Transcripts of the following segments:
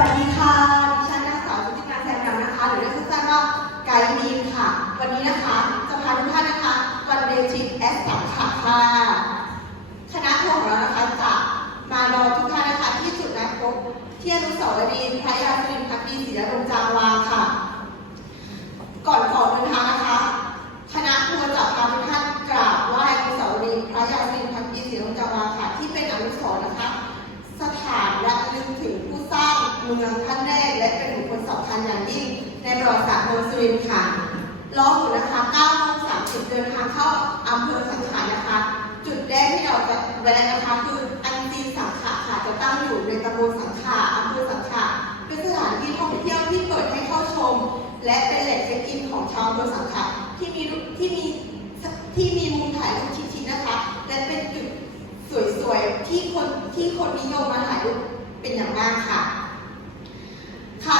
วัสดีค่ะ ดิฉันนางสาวชุติการแซงดำนะคะ หรือเรียกสั้นๆว่าไกด์ดีนค่ะ วันนี้นะคะจะพาทุกท่านนะคะวันเดชิปแอสสัมค่ะค่ะคณะทัวร์ของเรานะคะจะมารอทุกท่านนะคะที่จุดนัดพบที่อนุสาวรีย์พระยาสุรินทร์พักดีศรีดำรงจาวา รออยู่นะคะ9โมง30 เดินทางเข้าอำเภอสังขานะคะ จุดแรกที่เราจะแวะนะคะคืออันซีสังขะค่ะ จะตั้งอยู่ในตำบลสังขะอำเภอสังขะเป็นสถานที่ท่องเที่ยวที่เปิดให้เข้าชม และเป็นแหล่งเช็คอินของชาวอำเภอสังขะที่มีที่มีที่มีมุมถ่ายรูปชิคๆนะคะ และเป็นจุดสวยๆที่คนที่คนนิยมมาถ่ายรูปเป็นอย่างมากค่ะ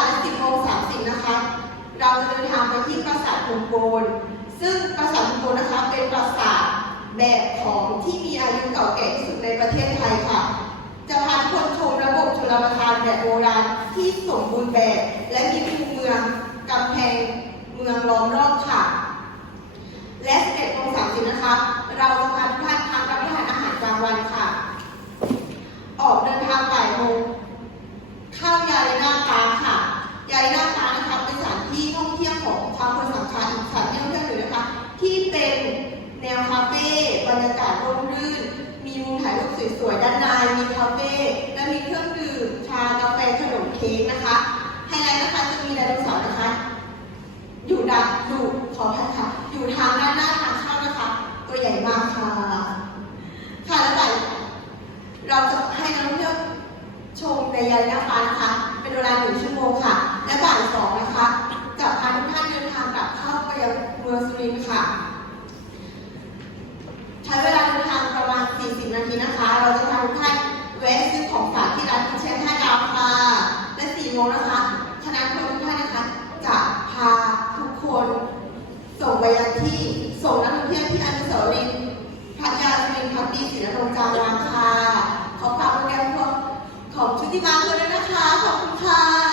และ10โมง30นะคะ เราจะเดินทางไป ที่ปราสาทภูโกนซึ่งปราสาทภูโกนนะคะเป็นปราสาทแบบของที่มีอายุเก่าแก่ที่สุดในประเทศไทยค่ะ จะพาทุกคนชมระบบชลประทานแบบโบราณที่สมบูรณ์แบบ และมีคูเมืองกำแพงเมืองล้อมรอบค่ะ และ11โมง30นะคะ เราจะพาทุกท่านพักรับประทานอาหารกลางวันค่ะ ออกเดินทางบ่ายโมงเข้ายาเลนาปาร์คค่ะ ยาเลนาปาร์คนะคะเป็นสถานที่ท่อง เที่ยวขอาวคนสำคัญอีกสานที่ท่องเที่ยวหนึ่งนะคะ ที่เป็นแนวคาเฟ่บรรยากาศร่มรื่น มีมุมถ่ายรูปสวยๆด้านในมีคาเฟ่และมีเครื่องดื่มชากาแฟขนมเค้กนะคะไฮไลท์นะคะจะมีไดโนเสาร์นะคะ อยู่ด้านอยู่ขออภัยค่ะอยู่ทางด้านหน้าทางเข้านะคะ ตัวใหญ่มากค่ะค่ะแล้วบ่ายเราจะให้นักท่องเที่ยวชมในยานนะคะ ยนะคะ ขอบคุณค่ะ